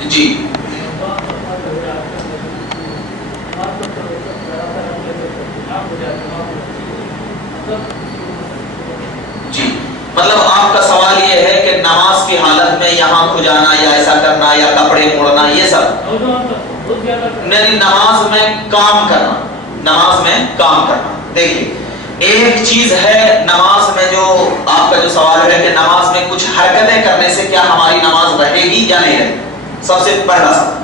جی جی مطلب آپ کا سوال یہ ہے کہ نماز کی حالت میں یہاں کھجانا یا ایسا کرنا یا کپڑے موڑنا یہ سب نہیں، نماز میں کام کرنا، نماز میں کام کرنا. دیکھیے ایک چیز ہے نماز میں، جو آپ کا جو سوال ہے کہ نماز میں کچھ حرکتیں کرنے سے کیا ہماری نماز رہے گی یا نہیں رہے گی، سب سے پہلا سوال.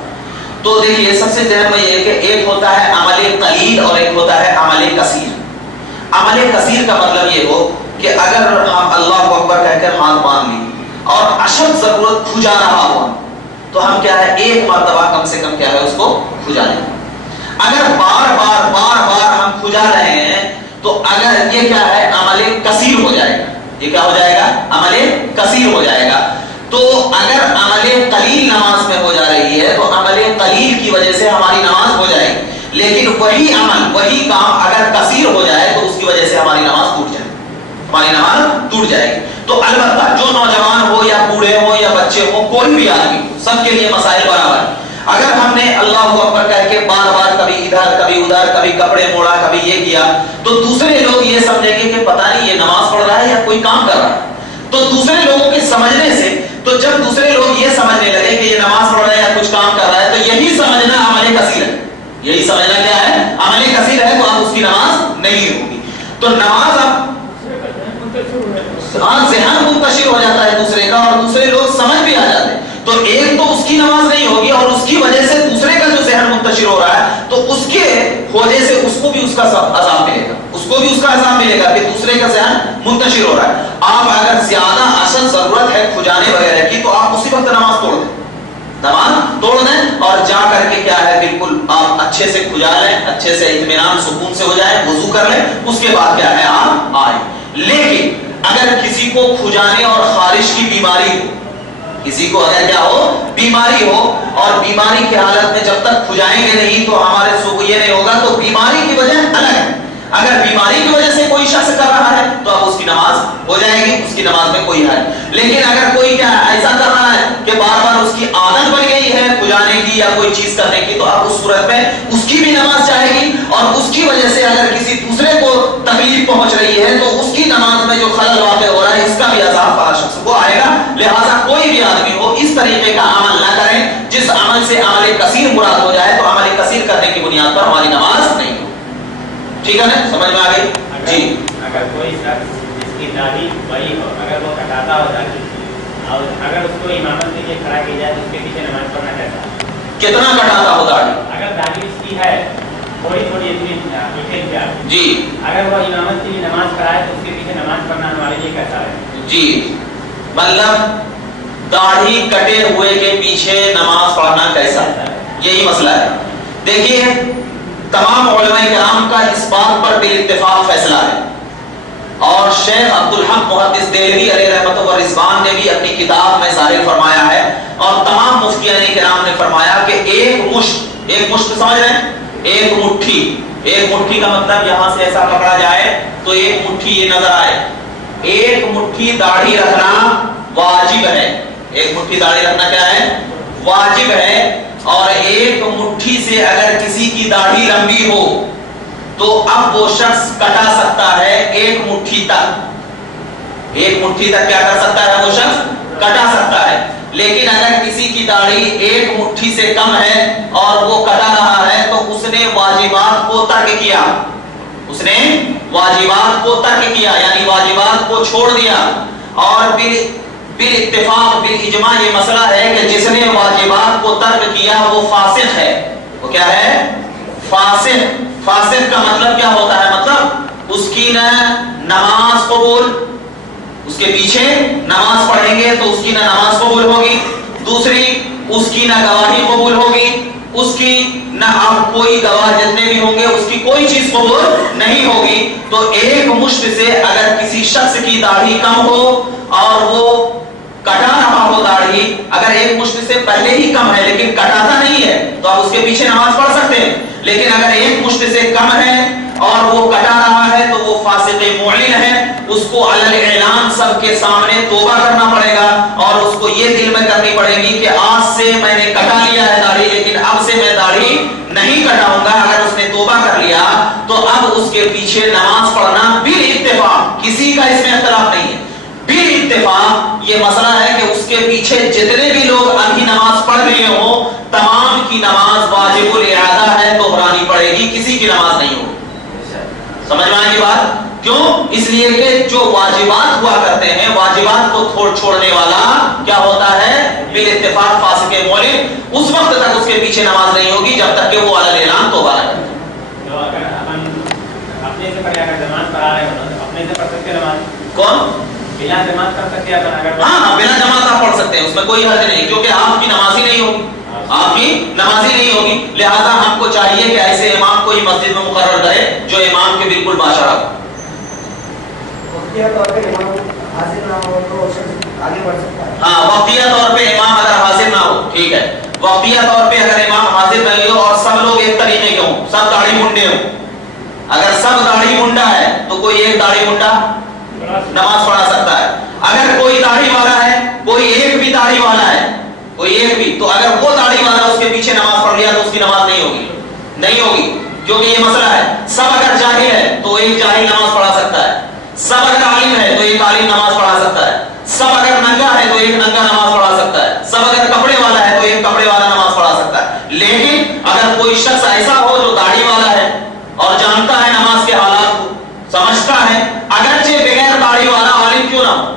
تو دیکھیے سب سے ذہن میں یہ کہ ایک ہوتا ہے عمل قلیل اور ایک ہوتا ہے عمل کثیر. عمل کثیر کا مطلب یہ ہو کہ اگر ہم اللہ اکبر کہہ کر ہاتھ باندھ لی اور اشد ضرورت کھجا رہا ہوا تو ہم کیا ہے ایک مرتبہ کم سے کم کیا ہے اس کو کھجا لیں. اگر بار بار ہم کھجا رہے ہیں تو اگر یہ کیا ہے عمل کثیر ہو جائے گا. یہ کیا ہو جائے گا؟ عمل کثیر ہو جائے گا. تو اگر عمل قلیل نماز میں ہو جا رہی ہے تو عمل قلیل کی وجہ سے ہماری نماز ہو جائے گی، لیکن وہی عمل وہی کام اگر کثیر ہو جائے تو اس کی وجہ سے ہماری نماز ٹوٹ جائے گی، ہماری نماز ٹوٹ جائے گی. تو البتہ جو نوجوان ہو یا بوڑھے ہو یا بچے ہو، کوئی بھی آدمی، سب کے لیے مسائل برابر. اگر ہم نے اللہ اکبر کہہ کے بار بار کبھی ادھر کبھی ادھر، کبھی کپڑے موڑا کبھی یہ کیا تو دوسرے لوگ یہ سمجھیں گے کہ پتہ نہیں یہ نماز پڑھ رہا ہے یا کوئی کام کر رہا ہے. تو دوسرے لوگوں کے سمجھنے سے، تو جب دوسرے لوگ یہ سمجھنے لگے کہ یہ نماز پڑھ رہا ہے یا کچھ کام کر رہا ہے تو یہی سمجھنا عمل کثیر ہے. یہی سمجھنا کیا ہے؟ عمل کثیر ہے. تو اب اس کی نماز نہیں ہوگی. تو نماز اب ذہن منتشر ہو جاتا ہے دوسرے کا اور دوسرے لوگ سمجھ بھی آ جاتے ہیں. تو ایک تو اس کی نماز نہیں ہوگی اور اس کی وجہ سے دوسرے کا جو ذہن منتشر ہو رہا ہے تو اس کے وجہ سے اس کو بھی اس کا عذاب ملے گا، اس کو بھی اس کا عذاب ملے گا کہ دوسرے کا ذہن منتشر ہو رہا ہے. آپ اگر زیادہ اشد ضرورت ہے کھجانے وغیرہ کی تو آپ اسی وقت نماز توڑ دیں، نماز توڑ دیں اور جا کر کے کیا ہے بالکل آپ اچھے سے کھجا لیں، اچھے سے اطمینان سکون سے ہو جائے، وضو کر لیں، اس کے بعد کیا ہے آپ آئیں. لیکن اگر کسی کو کھجانے اور خارش کی بیماری ہو، کسی کو اگر کیا ہو بیماری ہو اور بیماری کی حالت میں جب تک کھجائیں گے نہیں تو ہمارے سو یہ نہیں ہوگا، تو بیماری کی وجہ الگ ہے. اگر بیماری کی وجہ سے کوئی شخص کر رہا ہے تو اب اس کی نماز ہو جائے گی، اس کی نماز میں کوئی حرج. لیکن اگر کوئی کیا ایسا کر رہا ہے کہ بار بار اس کی عادت بن گئی ہے کھجانے کی یا کوئی چیز کرنے کی تو اب اس صورت میں اس کی بھی نماز جائے گی اور اس کی وجہ سے اگر کسی دوسرے کو تکلیف پہنچ رہی ہے تو اس کی نماز میں جو خلل واقع ہو رہا ہے اس کا بھی عذاب فلا شخص کو آئے گا. لہٰذا کوئی بھی آدمی ہو اس طریقے کا عمل نہ کریں جس عمل سے عمل کثیر مراد ہو جائے. تو عمل کثیر کرنے کی بنیاد پر ہماری نماز نہیں ہو. ٹھیک ہے نا، سمجھ میں آ گئی؟ جی. اگر کوئی شخص جس کی داڑھی بڑی ہو، اگر وہ کٹاتا ہو داڑھی اور اگر اس کو امامت کے لیے کھڑا کیا جائے تو اس کے پیچھے نماز پڑھنا کیسا ہے؟ کتنا کٹاتا ہو داڑھی؟ اگر داڑھی اس کی ہے تھوڑی تھوڑی اتنی جی، اگر وہ امامت کے لیے نماز پڑھائے تو اس کے پیچھے نماز پڑھنا ہمارے لیے کیسا ہے؟ جی مطلب داڑھی کٹے ہوئے کے پیچھے نماز پڑھنا کیسا ہے، یہی مسئلہ ہے. دیکھیے تمام علماء کرام کا اس بات پر بھی اتفاق فیصلہ ہے اور شیخ عبدالحق محدث دہلوی علیہ رحمۃ و رضوان نے بھی اپنی کتاب میں ظاہر فرمایا ہے اور تمام مفتیان کرام نے فرمایا کہ ایک مشت سمجھ رہے ہیں، ایک مٹھی کا مطلب یہاں سے ایسا پکڑا جائے تو ایک مٹھی یہ نظر آئے. ایک مٹھی داڑھی رکھنا واجب ہے. ایک مٹھی داڑھی رکھنا کیا ہے؟ واجب ہے. اور ایک مٹھی سے اگر کسی کی داڑھی لمبی ہو تو اب وہ شخص کٹا سکتا ہے ایک مٹھی تک. ایک مٹھی تک کیا کر سکتا ہے وہ شخص؟ کٹا سکتا ہے. لیکن اگر کسی کی داڑھی ایک مٹھی سے کم ہے اور وہ کٹا رہا ہے تو اس نے واجبات کو ترک کیا، اس نے واجبات کو ترک کیا یعنی واجبات کو چھوڑ دیا. اور بالاتفاق بالاجماع یہ مسئلہ ہے کہ جس نے واجبات کو ترک کیا وہ فاسق ہے. وہ کیا ہے؟ فاسق. فاسق کا مطلب کیا ہوتا ہے؟ مطلب اس کی نہ نماز قبول، اس کے پیچھے نماز پڑھیں گے تو اس کی نہ نماز قبول ہوگی، دوسری اس کی نہ گواہی قبول ہوگی، اس کی نہ اب کوئی گواہ جتنے بھی ہوں گے اس کی کوئی چیز قبول نہیں ہوگی. تو ایک مشت سے اگر کسی شخص کی داڑھی کم ہو اور وہ کٹا رہا ہو داڑھی، اگر ایک مشت سے پہلے ہی کم ہے لیکن کٹاتا نہیں ہے تو آپ اس کے پیچھے نماز پڑھ سکتے ہیں. لیکن اگر ایک مشت سے کم ہے اور وہ کٹا رہا ہے تو وہ فاسق معلن ہے اس کو علل اعلان سب کے سامنے توبہ کرنا پڑے گا اور اس کو یہ دل میں کرنی پڑے گی کہ آج سے میں نے کٹا لیا ہے داڑھی، لیکن اب سے میں داڑھی نہیں کٹاؤں گا۔ اگر اس نے توبہ کر لیا تو اب اس کے پیچھے نماز پڑھنا بالاتفاق، کسی کا اس میں اختلاف نہیں ہے، بالاتفاق یہ مسئلہ ہے کہ اس کے پیچھے جتنے بھی لوگ ابھی نماز پڑھ رہے ہوں تمام کی نماز واجب الاعادہ ہے، دہرانی پڑے گی، کسی کی نماز نہیں ہوگی۔ سمجھ میں آئے گی بات؟ کیوں؟ اس لیے کہ جو واجبات ہوا کرتے ہیں واجبات کو چھوڑنے والا کیا ہوتا ہے؟ بالاتفاق فاسق مولد، اس وقت تک اس کے پیچھے نماز نہیں ہوگی جب تک کہ وہ علی اعلان توبہ نہ کرے۔ تو اگر اپنے سے پڑھے، اگر جماعت پڑھا رہے ہو تو اپنے سے پڑھ سکتے ہیں نماز؟ کون؟ بلا جماعت کر سکتے ہیں اگر؟ ہاں بلا جماعت آپ پڑھ سکتے ہیں، اس میں کوئی حرج نہیں، کیونکہ آپ کی نماز ہی نہیں ہوگی، آپ کی نماز ہی نہیں ہوگی۔ لہذا ہم کو چاہیے کہ ایسے امام کو ہی مسجد میں مقرر کرے جو امام کے بالکل باشرہ ہو۔ ہاں وقتیہ طور پہ امام اگر حاضر نہ ہو، ٹھیک ہے، وقتیہ طور پہ اگر امام حاضر نہیں ہو اور سب لوگ ایک طریقے کے ہوں، سب داڑھی منڈے ہوں، اگر سب داڑھی منڈا ہے تو کوئی ایک داڑھی منڈا نماز پڑھا سکتا ہے۔ اگر کوئی داڑھی والا ہے، کوئی ایک بھی داڑھی والا ہے، کوئی ایک بھی، تو اگر وہ داڑھی والا اس کے پیچھے نماز پڑھ لیا تو اس کی نماز نہیں ہوگی، نہیں ہوگی، کیونکہ یہ مسئلہ ہے۔ سب اگر جاہل ہے تو ایک جاہل نماز پڑھا سکتا ہے، سب اگر عالم ہے تو ایک عالم نماز پڑھا سکتا ہے، سب اگر ننگا ہے تو ایک ننگا نماز پڑھا سکتا ہے، سب اگر کپڑے والا ہے تو ایک کپڑے والا نماز پڑھا سکتا ہے۔ لیکن اگر کوئی شخص ایسا ہو جو داڑھی والا ہے اور جانتا ہے نماز کے حالات کو، سمجھتا ہے، اگرچہ بغیر داڑھی والا عالم کیوں نہ ہو،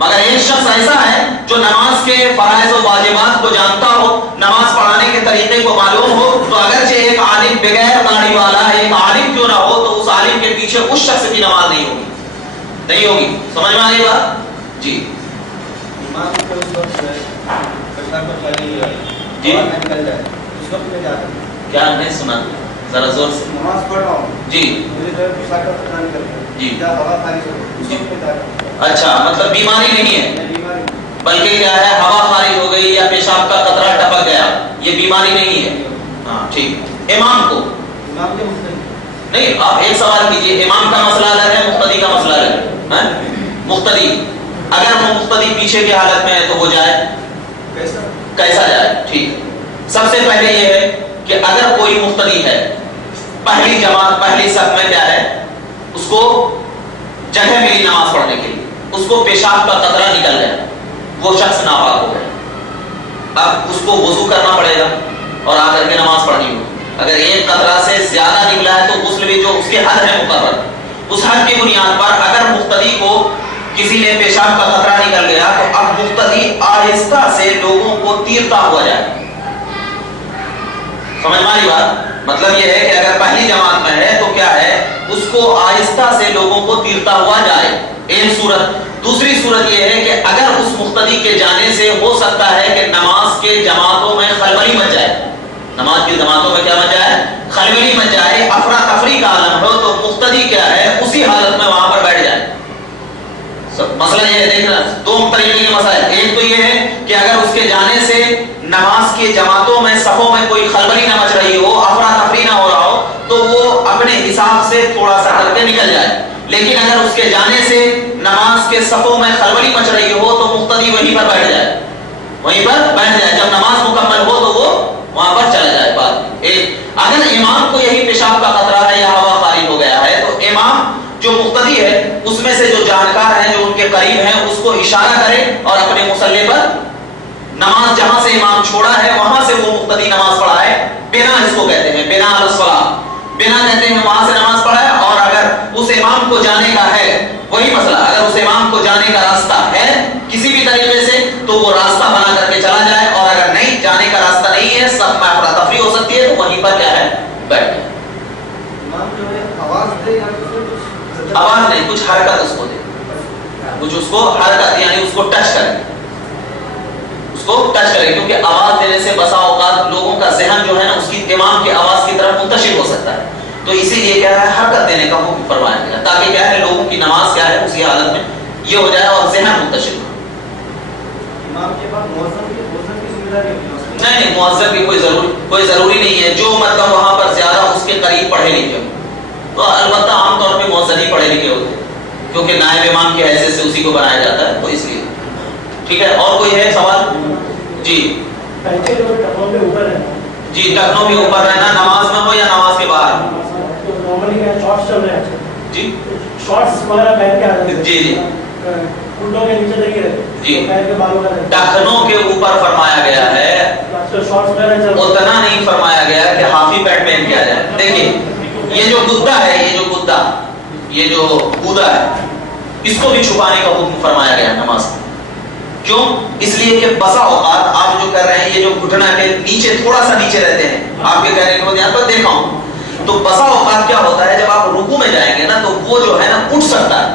مگر ایک شخص ایسا ہے جو نماز کے فرائض و واجبات کو جانتا ہو، نماز پڑھانے کے طریقے کو معلوم ہو، تو اگرچہ ایک عالم بغیر داڑھی والا ایک عالم کیوں نہ ہو تو اس عالم کے پیچھے اس شخص کی نماز نہیں ہوگی، نہیں ہوگی۔ سمجھ میں آئی بات؟ جی امام کو اس وقت جی نکل جائے اس وقت میں جاتا ہے، کیا نہیں سنا؟ ذرا زور سے نماز پڑھ رہا ہوں جی مجھے جو پیشاب کا پتہ نکل رہا ہے، جی یا ہوا خارج ہو گئی، اس وقت میں جاتا ہوں۔ اچھا، مطلب بیماری نہیں ہے میں بیماری ہوں۔ بلکہ کیا ہے، ہوا خارج ہو گئی یا پیشاب کا قطرہ ٹپک گیا، یہ بیماری نہیں ہے۔ ہاں ٹھیک۔ امام کو امام کے مختلف نہیں، آپ ایک سوال کیجئے، امام کا مسئلہ الگ ہے، مقتدی کا مسئلہ الگ ہے۔ مقتدی اگر وہ مقتدی پیچھے کی حالت میں ہے تو وہ جائے، کیسا جائے؟ ٹھیک ہے، سب سے پہلے یہ ہے کہ اگر کوئی مقتدی ہے، پہلی جماعت پہلی صف میں کیا ہے، اس کو جگہ ملی نماز پڑھنے کے لیے، اس کو پیشاب کا قطرہ نکل گیا، وہ شخص ناپاک ہو گیا، اب اس کو وضو کرنا پڑے گا اور آ کر کے نماز پڑھنی ہوگی۔ اگر ایک قطرہ سے زیادہ نکلا ہے تو غسل بھی جو اس کے حد ہے مقرر، اس حد کی بنیاد پر اگر مقتدی کو کسی نے پیشاب کا قطرہ نکل گیا تو اب مقتدی آہستہ سے لوگوں کو تیرتا ہوا جائے۔ سمجھ میں آئی بات؟ مطلب یہ ہے کہ اگر پہلی جماعت میں ہے تو کیا ہے، اس کو آہستہ سے لوگوں کو تیرتا ہوا جائے، ایک صورت۔ دوسری صورت یہ ہے کہ اگر اس مقتدی کے جانے سے ہو سکتا ہے کہ نماز کے جماعتوں میں خلبلی مچ جائے، نماز کی جماعتوں میں کیا مچ جائے، خلبلی مچ جائے، افراتفری کا عالم ہو، تو مقتدی کیا ہے، اسی حالت میں وہاں پر بیٹھ جائے۔ مسئلہ یہ ہے، دیکھنا دو طریقے کے مسائل، ایک تو یہ ہے کہ اگر اس کے جانے سے نماز کی جماعتوں میں صفوں میں کوئی خلبلی نہ مچ رہی ہو، افراتفری نہ ہو رہا ہو، تو وہ اپنے حساب سے تھوڑا سا کر کے نکل جائے۔ لیکن اگر اس کے جانے سے نماز کے صفوں میں خلبلی مچ رہی ہو تو مقتدی وہیں پر بیٹھ جائے، وہیں پر بیٹھ جائے، جب نماز مکمل ہو تو وہ وہاں پر چلا جائے۔ بات ایک، اگر امام کو یہی پیشاب کا قطرہ ہے یا ہوا خارج ہو گیا ہے تو امام جو مقتدی ہے اس میں سے جو جانکار ہیں، جو ان کے قریب ہیں، اس کو اشارہ کرے اور اپنے مصلی پر نماز جہاں سے امام چھوڑا ہے وہاں سے وہ مقتدی نماز پڑھائے، بنا اس کو کہتے ہیں بنا علی الصلاۃ، بنا کہتے ہیں وہاں سے نماز پڑھائے۔ اور اگر اس امام کو جانے کا ہے، وہی مسئلہ، اگر اس امام کو جانے کا راستہ ہے کسی بھی طریقے سے تو وہ راستہ بنا کر کے چلا جائے، اور اگر نہیں جانے کا راستہ نہیں ہے، سب میں افراتفری ہو سکتی ہے، تو وہیں پر کیا ہے، بیٹھ جائے۔ امام جو ہے آواز دے یا آواز نہیں، کچھ حرکت اس کو دے، کچھ اس کو حرکت، یعنی اس کو ٹچ کرے، اس کو ٹچ کرے، کیونکہ آواز دینے سے بسا اوقات لوگوں کا ذہن جو ہے نا اس کی امام کی آواز کی طرف منتشر ہو سکتا ہے، تو اسی لیے کیا ہے، حرکت دینے کا حکم فرمایا گیا تاکہ کیا ہے، لوگوں کی نماز کیا ہے اسی حالت میں یہ ہو جائے اور ذہن منتشر ہو۔ امام کے بعد مؤذن کی سمجھا نہیں، مؤذن کی کوئی ضروری نہیں ہے، جو مطلب وہاں پر زیادہ اس کے قریب پڑھے لکھے ہوں، تو البتہ عام طور پہ مؤذن ہی پڑھے لکھے ہوتے ہیں، کیونکہ نائب امام کی حیثیت سے اسی کو بنایا جاتا ہے، تو اس لیے ٹھیک ہے۔ اور کوئی ہے سوال؟ جی جی، ٹخنوں کے اوپر رہنا نماز میں ہو یا نماز کے باہر؟ جی جی جی جی، ٹخنوں کے اوپر فرمایا گیا ہے، اتنا نہیں فرمایا گیا کہ ہافی پینٹ پہن کے آ جائے۔ دیکھیے یہ جو گدا ہے، یہ جو گدا ہے، اس کو بھی چھپانے کا حکم فرمایا گیا نماز میں۔ کیوں؟ اس لیے کہ بسا اوقات آپ جو کر رہے ہیں، یہ جو گھٹنا کے نیچے تھوڑا سا نیچے رہتے ہیں، آپ کے کہنے کو یہاں پر دیکھا ہوں، تو بسا اوقات کیا ہوتا ہے جب آپ رکوع میں جائیں گے نا، تو وہ جو ہے نا اٹھ سکتا ہے،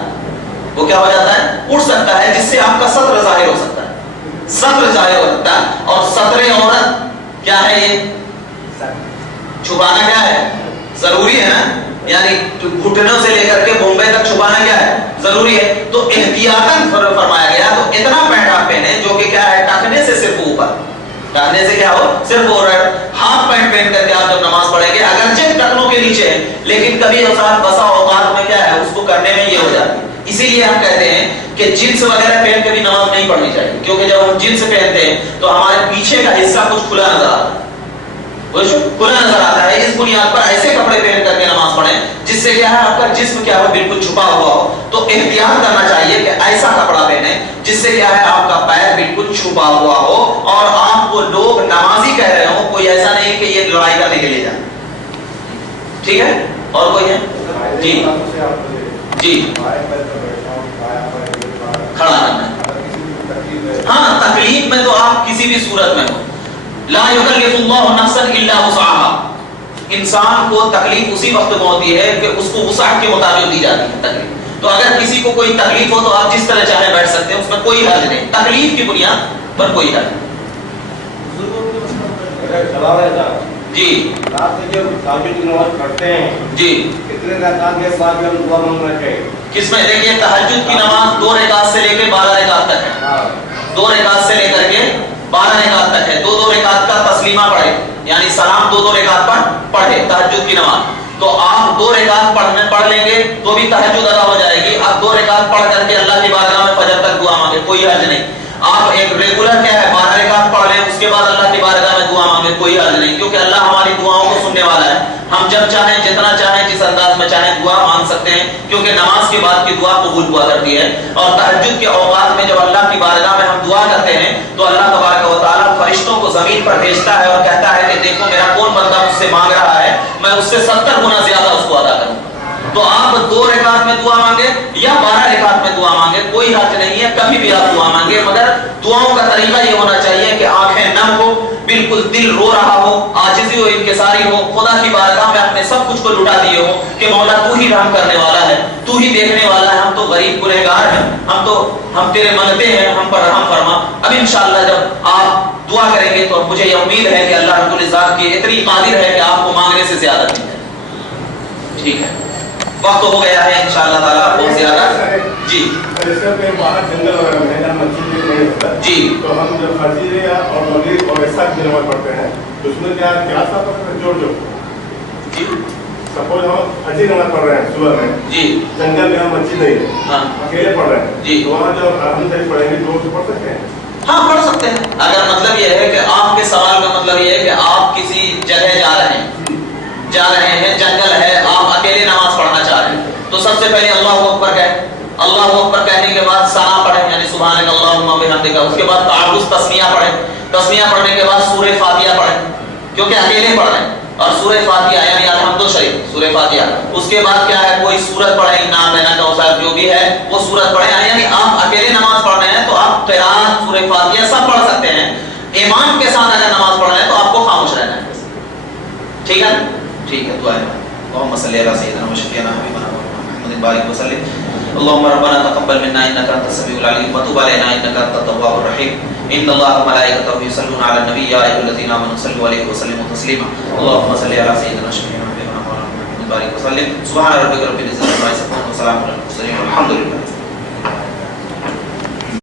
وہ کیا ہو جاتا ہے؟ اٹھ سکتا ہے، جس سے آپ کا سطر ظاہر ہو سکتا ہے، سطر ظاہر ہو سکتا ہے۔ اور سطر عورت کیا ہے؟ یہ چھپانا کیا ہے؟ ضروری ہے نا، یعنی گھٹنوں سے لے کر کے بومبے تک چھپانا کیا ہے؟ ضروری ہے۔ تو احتیاطاً فرمایا گیا، تو اتنا پینٹ آپ پہنے جو کہ کیا ہے؟ ٹخنے سے صرف اوپر، ٹخنے سے کیا ہو؟ صرف اوپر۔ ہاف پینٹ پہن کر کے آپ جب نماز پڑھیں گے، اگرچہ ٹخنوں کے نیچے ہے، لیکن کبھی بسا اوقات میں کیا ہے؟ اس کو کرنے میں یہ ہو جاتی ہے۔ اسی لیے ہم کہتے ہیں کہ جنس وغیرہ پہن کے بھی نماز نہیں پڑھنی چاہیے، کیونکہ جب ہم جنس پہنتے ہیں تو ہمارے پیچھے کا حصہ کچھ کھلا نظر آتا ہے، کھلا نظر آتا ہے۔ اس بنیاد پر ایسے کپڑے پہن کر کے نماز پڑھیں جس سے کیا ہے؟ آپ کا جسم کیا ہو؟ بالکل چھپا ہوا ہو۔ تو احتیاط کرنا چاہیے کہ ایسا کپڑا پہنیں جس سے کیا ہے؟ آپ کا پیر بالکل چھپا ہوا ہو، اور آپ کو لوگ نمازی کہہ رہے ہوں، کوئی ایسا نہیں کہ یہ لڑائی کرنے کے لیے جائیں۔ ٹھیک ہے؟ اور کوئی ہے؟ جی جی، کھڑا رہنا ہے۔ ہاں، تکلیف میں تو آپ کسی بھی صورت میں ہو، لا یکلف اللہ نفسا الا وسعها، انسان کو تکلیف اسی وقت میں ہوتی ہے کہ اس کو وسعت کے مطابق دی جاتی ہے تکلیف۔ تو اگر کسی کو کوئی تکلیف ہو تو آپ جس طرح چاہے بیٹھ سکتے ہیں، اس میں کوئی حرج نہیں، تکلیف کی بنیاد پر کوئی حرج نہیں۔ جی رات میں جب تہجد کی نماز پڑھتے ہیں، جی، کتنے رکعت کے بعد ہم دعا مانگنا چاہیے؟ کس میں؟ دیکھیے تہجد کی نماز 2 رکعت سے لے کے 12 رکعت تک ہے، 2 رکعت سے لے کر کے 12 رکعت تک ہے۔ 2 رکعت کا تسلیمہ پڑھے، یعنی سلام 2 رکعت پر پڑھے تہجد کی نماز۔ تو آپ 2 رکعت پڑھ لیں گے تو بھی تہجد ادا ہو جائے گی۔ آپ 2 رکعت پڑھ کر کے اللہ کی بارگاہ میں فجر تک دعا مانگے، کوئی حرج نہیں۔ آپ ایک ریگولر کیا ہے 12 رکعت پڑھ لیں، اس کے بعد اللہ کی بارگاہ میں دعا مانگے، کوئی حرج نہیں، کیونکہ اللہ ہماری دعاؤں کو سننے والا ہے۔ ہم جب چاہیں، جتنا چاہیں، جس انداز میں چاہیں دعا مانگ سکتے ہیں، کیونکہ نماز کے بعد کی دعا قبول ہوا کرتی ہے۔ اور تہجد کے اوقات میں جب اللہ کی بارگاہ میں ہم دعا کرتے ہیں تو اللہ تبارک و تعالیٰ فرشتوں کو زمین پر بھیجتا ہے اور کہتا ہے کہ دیکھو میرا کون بندہ مجھ سے مانگ رہا ہے، میں اس سے 70 گنا زیادہ اس کو ادا کروں۔ تو آپ 2 رکعت میں دعا مانگے یا 12 رکعت میں دعا مانگے، کوئی حرج نہیں ہے، کبھی بھی آپ دعا مانگے، مگر دعاؤں کا طریقہ یہ ہونا چاہیے کہ آنکھیں نم ہو، بالکل دل رو رہا ہو، عاجزی و انکساری ہو، خدا کی بارگاہ میں اپنے سب کچھ کو لٹا دیے ہو کہ مولا تو ہی رحم کرنے والا ہے، تو ہی دیکھنے والا ہے، ہم تو غریب گنہگار ہیں، ہم تیرے منگتے ہیں، ہم پر رحم فرما۔ اب انشاءاللہ جب آپ دعا کریں گے تو مجھے یہ امید ہے کہ اللہ رب العزت کی اتنی قادر ہے کہ آپ کو مانگنے سے زیادہ دے دے۔ ٹھیک ہے، وقت ہو گیا ہے انشاءاللہ تعالیٰ بہت زیادہ۔ جی باہر جنگل وغیرہ میں جہاں مسجد نہیں ہوتا ہے، جی، تو ہم جب فجر اور مغرب اور عشاء کی نماز پڑھتے ہیں تو اس میں کیا جوڑ جی، سپوز ہم فجر نماز پڑھ رہے ہیں صبح میں، جی، جنگل میں ہم مسجد نہیں ہے، ہاں اکیلے پڑھ رہے ہیں، جی، تو وہاں جو ہم شریف پڑھیں گے تو پڑھ سکتے ہیں؟ ہاں پڑھ سکتے ہیں۔ اگر مطلب یہ ہے کہ آپ کے سوال کا مطلب یہ ہے کہ آپ کسی جگہ جا رہے ہیں، جنگل ہے، آپ اکیلے نماز پڑھنا چاہ رہے ہیں، تو سب سے پہلے اللہ اکبر کہیں، اللہ اکبر کہنے کے بعد ثنا پڑھیں، یعنی سبحانک اللہم و بحمدک، اس کے بعد تعوذ تسمیہ پڑھیں، تسمیہ پڑھنے کے بعد سورہ فاتحہ پڑھیں، کیونکہ اکیلے پڑھ رہے ہیں، اور سورہ فاتحہ یعنی الحمد شریف سورہ فاتحہ، اس کے بعد کیا ہے کوئی سورت پڑھیں، انا اعطیناک جو بھی ہے وہ سورت پڑھیں، یعنی آپ اکیلے نماز پڑھ رہے ہیں تو آپ قرات سورہ فاتحہ سب پڑھ سکتے ہیں۔ امام کے ساتھ اگر نماز پڑھ رہے ہیں تو آپ کو خاموش رہنا ہے، ٹھیک ہے؟ ٹھیک ہے، دعا ہے اللهم صل على سيدنا وشفيعنا وحبيبنا محمد بارك وسلم اللهم ربنا تقبل منا انك انت السميع العليم وتب علينا انك انت التواب الرحيم ان الله وملائكته يصلون على النبي يا ايها الذين امنوا صلوا عليه وسلموا تسليما اللهم صل على سيدنا وشفيعنا وحبيبنا محمد بارك وسلم سبحان ربك رب العزة عما يصفون وسلام على المرسلين والحمد لله